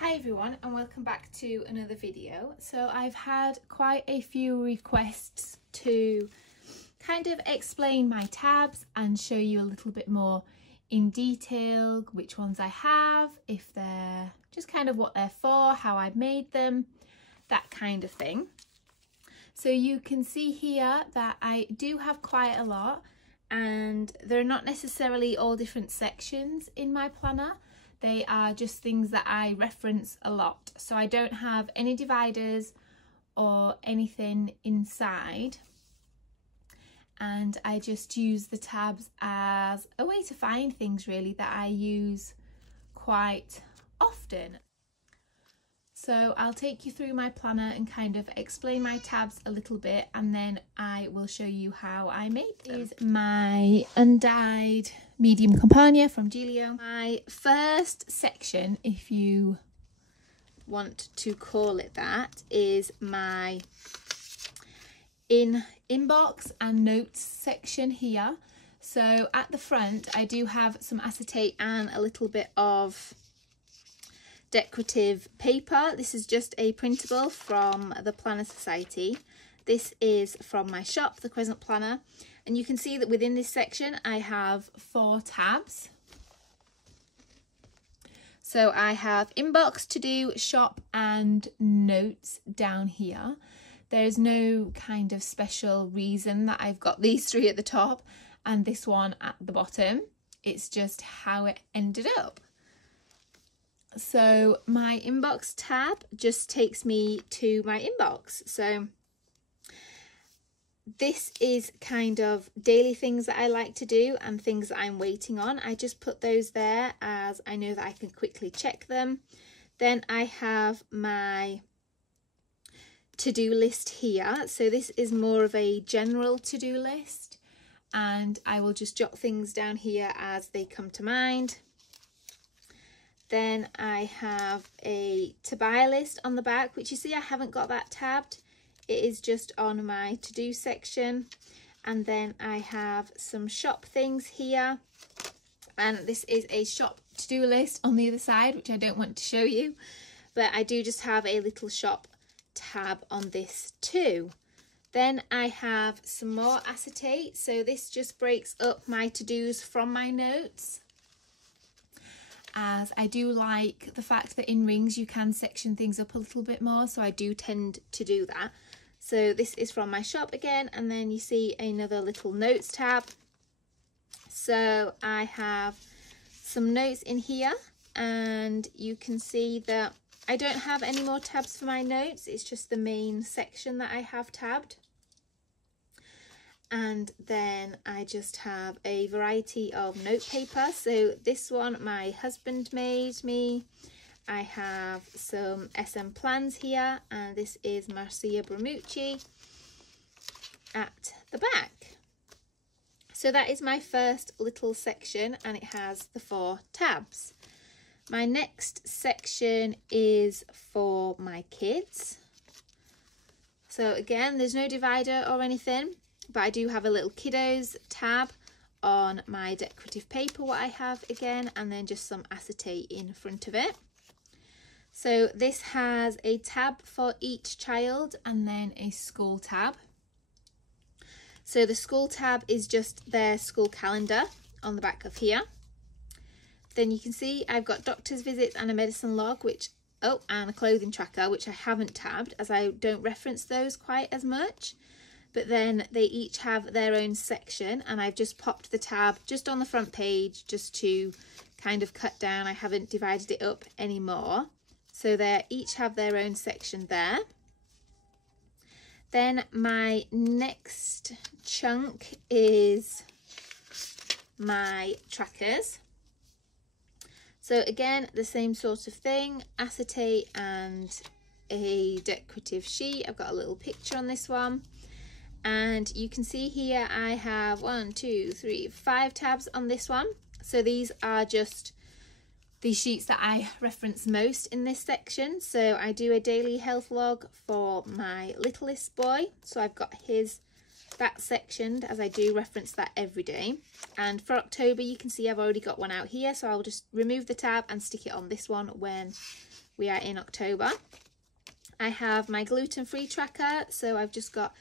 Hi everyone and welcome back to another video. So I've had quite a few requests to kind of explain my tabs and show you a little bit more in detail which ones I have, if they're just kind of what they're for, how I made them, that kind of thing. So you can see here that I do have quite a lot, and they're not necessarily all different sections in my planner. They are just things that I reference a lot. So I don't have any dividers or anything inside. And I just use the tabs as a way to find things really that I use quite often. So I'll take you through my planner and kind of explain my tabs a little bit, and then I will show you how I made them. This is my undyed medium Campania from Giglio. My first section, if you want to call it that, is my inbox and notes section here. So at the front I do have some acetate and a little bit of decorative paper. This is just a printable from the Planner Society. This is from my shop, the Crescent Planner, and you can see that within this section I have 4 tabs. So I have inbox, to do, shop and notes down here. There's no kind of special reason that I've got these 3 at the top and this one at the bottom. It's just how it ended up. So my inbox tab just takes me to my inbox. So this is kind of daily things that I like to do and things that I'm waiting on. I just put those there as I know that I can quickly check them. Then I have my to-do list here. So this is more of a general to-do list, and I will just jot things down here as they come to mind. Then I have a to buy list on the back, which you see I haven't got that tabbed. It is just on my to do section. And then I have some shop things here. And this is a shop to do list on the other side, which I don't want to show you. But I do just have a little shop tab on this too. Then I have some more acetate. So this just breaks up my to-dos from my notes, as I do like the fact that in rings you can section things up a little bit more, so I do tend to do that. So this is from my shop again, and then you see another little notes tab. So I have some notes in here, and you can see that I don't have any more tabs for my notes. It's just the main section that I have tabbed. And then I just have a variety of note paper. So this one my husband made me. I have some SM plans here, and this is Marcia Bramucci at the back. So that is my first little section, and it has the 4 tabs. My next section is for my kids. So again, there's no divider or anything, but I do have a little kiddos tab on my decorative paper, what I have again, and then just some acetate in front of it. So this has a tab for each child and then a school tab. So the school tab is just their school calendar on the back of here. Then you can see I've got doctor's visits and a medicine log, and a clothing tracker, which I haven't tabbed as I don't reference those quite as much. But then they each have their own section, and I've just popped the tab just on the front page just to kind of cut down. I haven't divided it up anymore. So they each have their own section there. Then my next chunk is my trackers. So again, the same sort of thing, acetate and a decorative sheet. I've got a little picture on this one. And you can see here I have 1, 2, 3, 5 tabs on this one. So these are just the sheets that I reference most in this section. So I do a daily health log for my littlest boy. So I've got that sectioned, as I do reference that every day. And for October, you can see I've already got one out here. So I'll just remove the tab and stick it on this one when we are in October. I have my gluten-free tracker, so I've just got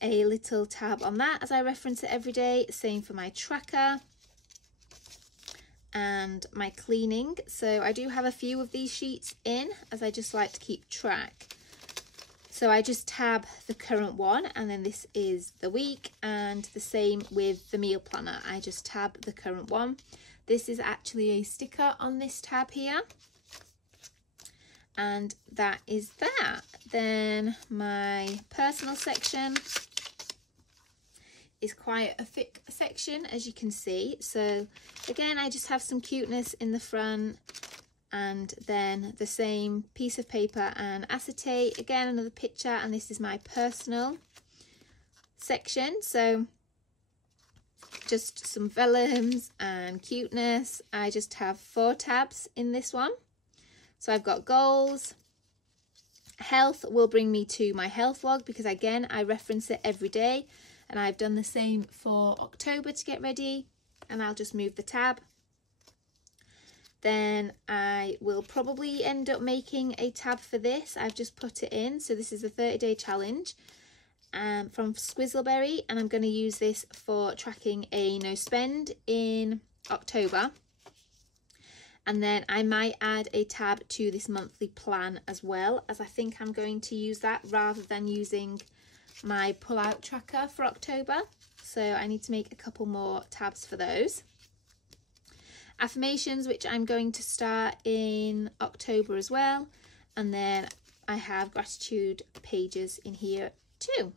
a little tab on that as I reference it every day. Same for my tracker and my cleaning. So I do have a few of these sheets in, as I just like to keep track. So I just tab the current one, and then this is the week, and the same with the meal planner. I just tab the current one. This is actually a sticker on this tab here. And that is that. Then my personal section is quite a thick section, as you can see. So again, I just have some cuteness in the front, and then the same piece of paper and acetate. Again, another picture, and this is my personal section. So just some vellums and cuteness. I just have 4 tabs in this one. So I've got goals. Health will bring me to my health log, because again, I reference it every day, and I've done the same for October to get ready, and I'll just move the tab. Then I will probably end up making a tab for this. I've just put it in. So this is a 30-day challenge from Squizzleberry, and I'm going to use this for tracking a no spend in October. And then I might add a tab to this monthly plan as well, as I think I'm going to use that rather than using my pull-out tracker for October. So I need to make a couple more tabs for those. Affirmations, which I'm going to start in October as well. And then I have gratitude pages in here too.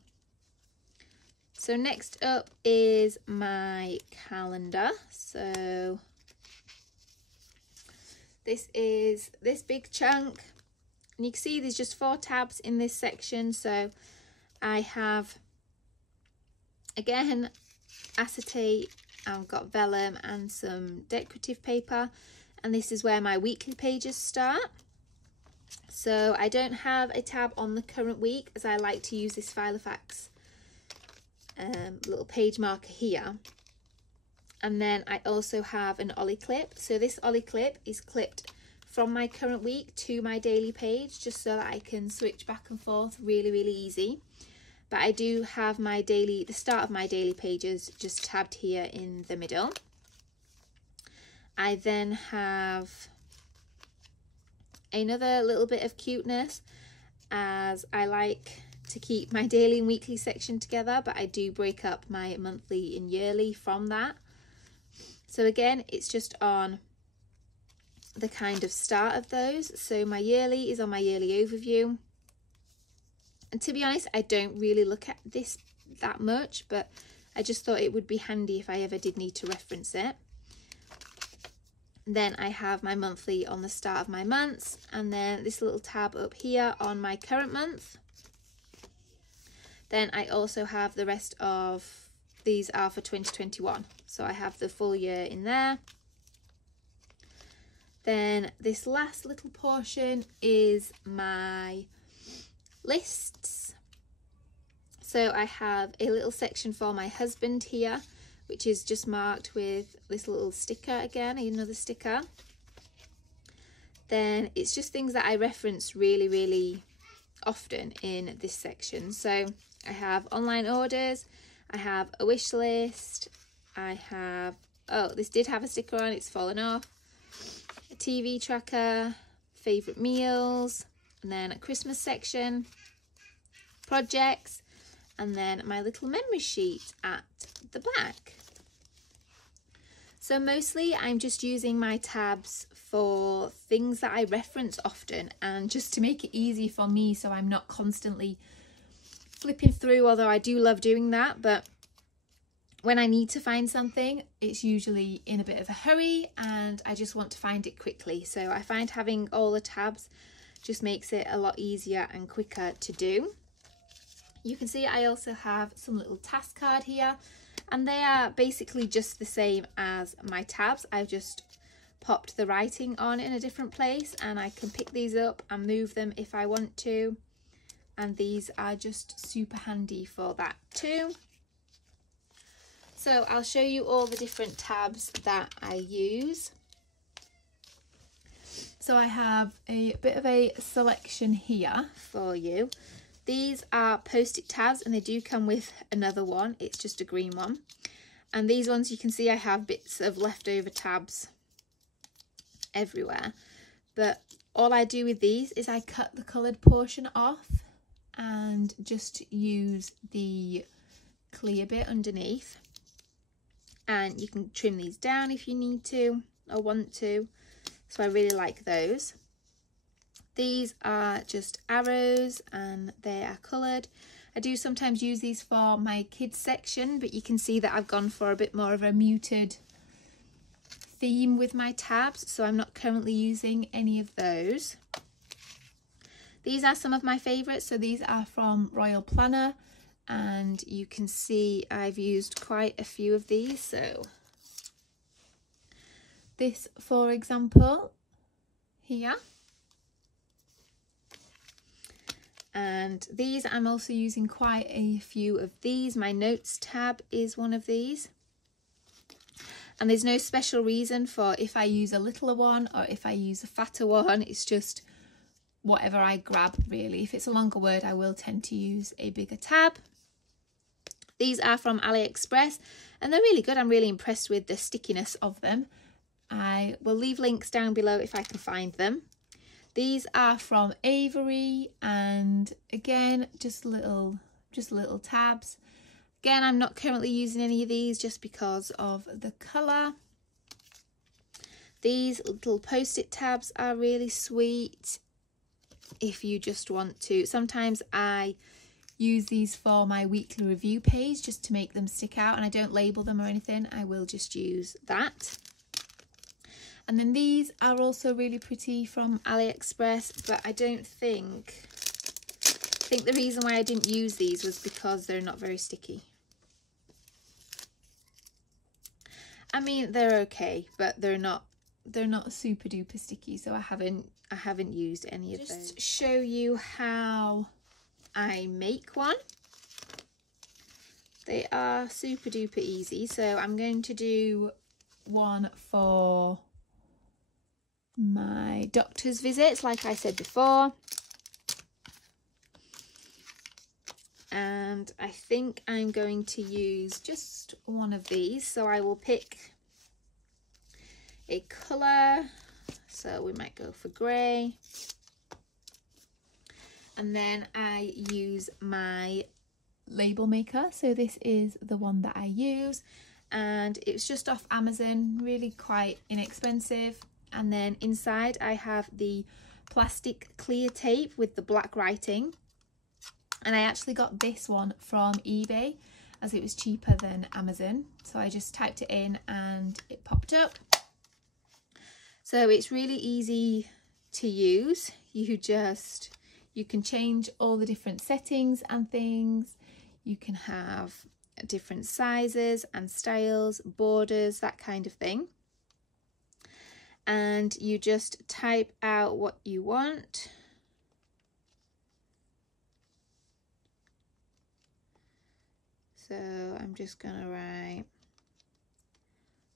So next up is my calendar. So this is this big chunk, and you can see there's just 4 tabs in this section. So I have, again, acetate, I've got vellum and some decorative paper, and this is where my weekly pages start. So I don't have a tab on the current week, as I like to use this Filofax little page marker here. And then I also have an ollie clip. So this ollie clip is clipped from my current week to my daily page, just so that I can switch back and forth really easy. But I do have my daily, the start of my daily pages just tabbed here in the middle. I then have another little bit of cuteness, as I like to keep my daily and weekly section together, but I do break up my monthly and yearly from that. So again, it's just on the kind of start of those. So my yearly is on my yearly overview. And to be honest, I don't really look at this that much, but I just thought it would be handy if I ever did need to reference it. Then I have my monthly on the start of my months, and then this little tab up here on my current month. Then I also have the rest of these are for 2021, so I have the full year in there. Then this last little portion is my lists. So I have a little section for my husband here, which is just marked with this little sticker again, another sticker. Then it's just things that I reference really often in this section. So I have online orders, I have a wish list, I have, oh, this did have a sticker on, it's fallen off, a TV tracker, favourite meals, and then a Christmas section, projects, and then my little memory sheet at the back. So mostly I'm just using my tabs for things that I reference often, and just to make it easy for me, so I'm not constantly flipping through, although I do love doing that. But when I need to find something, it's usually in a bit of a hurry and I just want to find it quickly. So I find having all the tabs just makes it a lot easier and quicker to do. You can see I also have some little task card here, and they are basically just the same as my tabs. I've just popped the writing on in a different place, and I can pick these up and move them if I want to. And these are just super handy for that too. So I'll show you all the different tabs that I use. So I have a bit of a selection here for you. These are post-it tabs and they do come with another one. It's just a green one. And these ones you can see I have bits of leftover tabs everywhere. But all I do with these is I cut the coloured portion off and just use the clear bit underneath. And you can trim these down if you need to or want to. So I really like those. These are just arrows and they are coloured. I do sometimes use these for my kids section, but you can see that I've gone for a bit more of a muted theme with my tabs, so I'm not currently using any of those. These are some of my favourites. So these are from Royal Planner, and you can see I've used quite a few of these. So this, for example, here. And these, I'm also using quite a few of these. My notes tab is one of these. And there's no special reason for if I use a littler one or if I use a fatter one. It's just whatever I grab, really. If it's a longer word, I will tend to use a bigger tab. These are from AliExpress and they're really good. I'm really impressed with the stickiness of them. I will leave links down below if I can find them. These are from Avery, and again, just little tabs. Again, I'm not currently using any of these just because of the colour. These little post-it tabs are really sweet if you just want to. Sometimes I use these for my weekly review page just to make them stick out, and I don't label them or anything. I will just use that. And then these are also really pretty from AliExpress, but I think the reason why I didn't use these was because they're not very sticky. I mean, they're okay, but they're not super duper sticky, so I haven't used any of those. Just show you how I make one. They are super duper easy. So I'm going to do one for my doctor's visits, like I said before, and I think I'm going to use just one of these. So I will pick a colour, so we might go for grey, and then I use my label maker. So this is the one that I use, and it's just off Amazon, really quite inexpensive. And then inside I have the plastic clear tape with the black writing. And I actually got this one from eBay as it was cheaper than Amazon. So I just typed it in and it popped up. So it's really easy to use. You can change all the different settings and things. You can have different sizes and styles, borders, that kind of thing. And you just type out what you want. So I'm just gonna write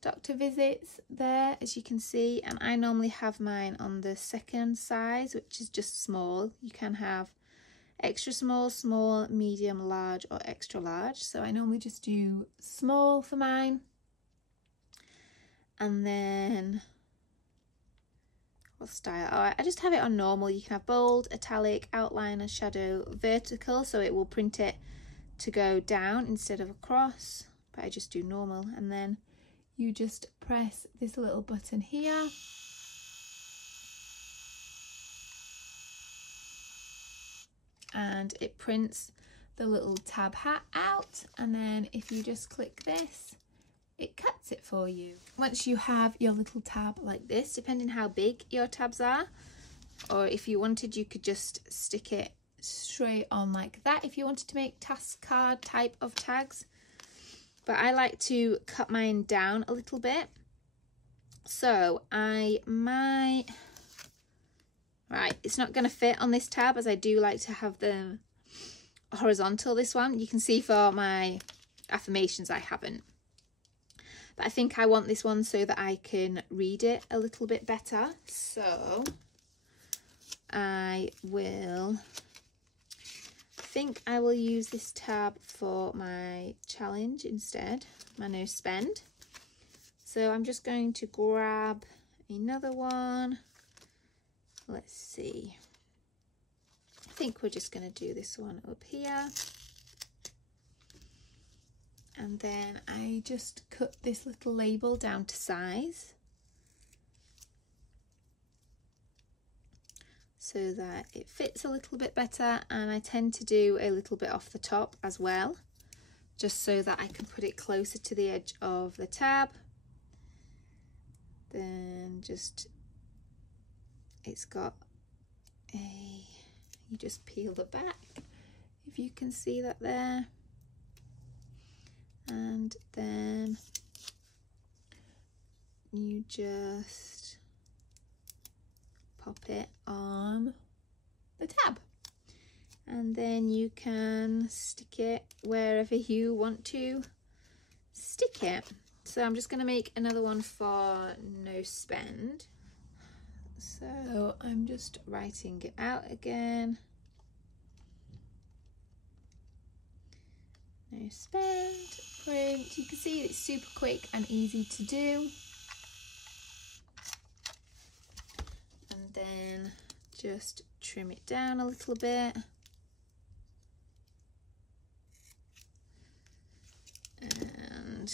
doctor visits there, as you can see, and I normally have mine on the second size, which is just small. You can have extra small, small, medium, large, or extra large. So I normally just do small for mine. And then what style? Oh, I just have it on normal. You can have bold, italic, outline, and shadow, vertical, so it will print it to go down instead of across, but I just do normal. And then you just press this little button here, and it prints the little tab hat out. And then if you just click this, it cuts it for you. Once you have your little tab like this, depending how big your tabs are, or if you wanted, you could just stick it straight on like that if you wanted to make task card type of tags. But I like to cut mine down a little bit. So I might, right, it's not going to fit on this tab as I do like to have them horizontal, this one. You can see for my affirmations I haven't. but I think I want this one so that I can read it a little bit better. So I think I will use this tab for my challenge instead, my no spend. So I'm just going to grab another one. Let's see. I think we're just going to do this one up here. And then I just cut this little label down to size so that it fits a little bit better, and I tend to do a little bit off the top as well, just so that I can put it closer to the edge of the tab. Then just, it's got you just peel the back, if you can see that there, and then you just pop it on the tab, and then you can stick it wherever you want to stick it. So I'm just going to make another one for no spend. So I'm just writing it out again. No spend, print. You can see it's super quick and easy to do. And then just trim it down a little bit. And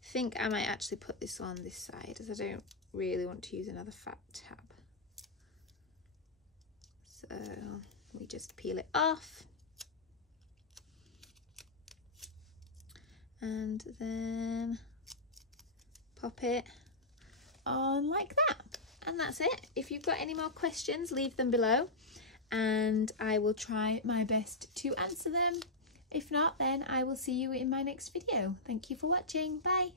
I think I might actually put this on this side, as I don't really want to use another fat tab. So we just peel it off. And then pop it on like that. And that's it. If you've got any more questions, leave them below and I will try my best to answer them. If not, then I will see you in my next video. Thank you for watching. Bye.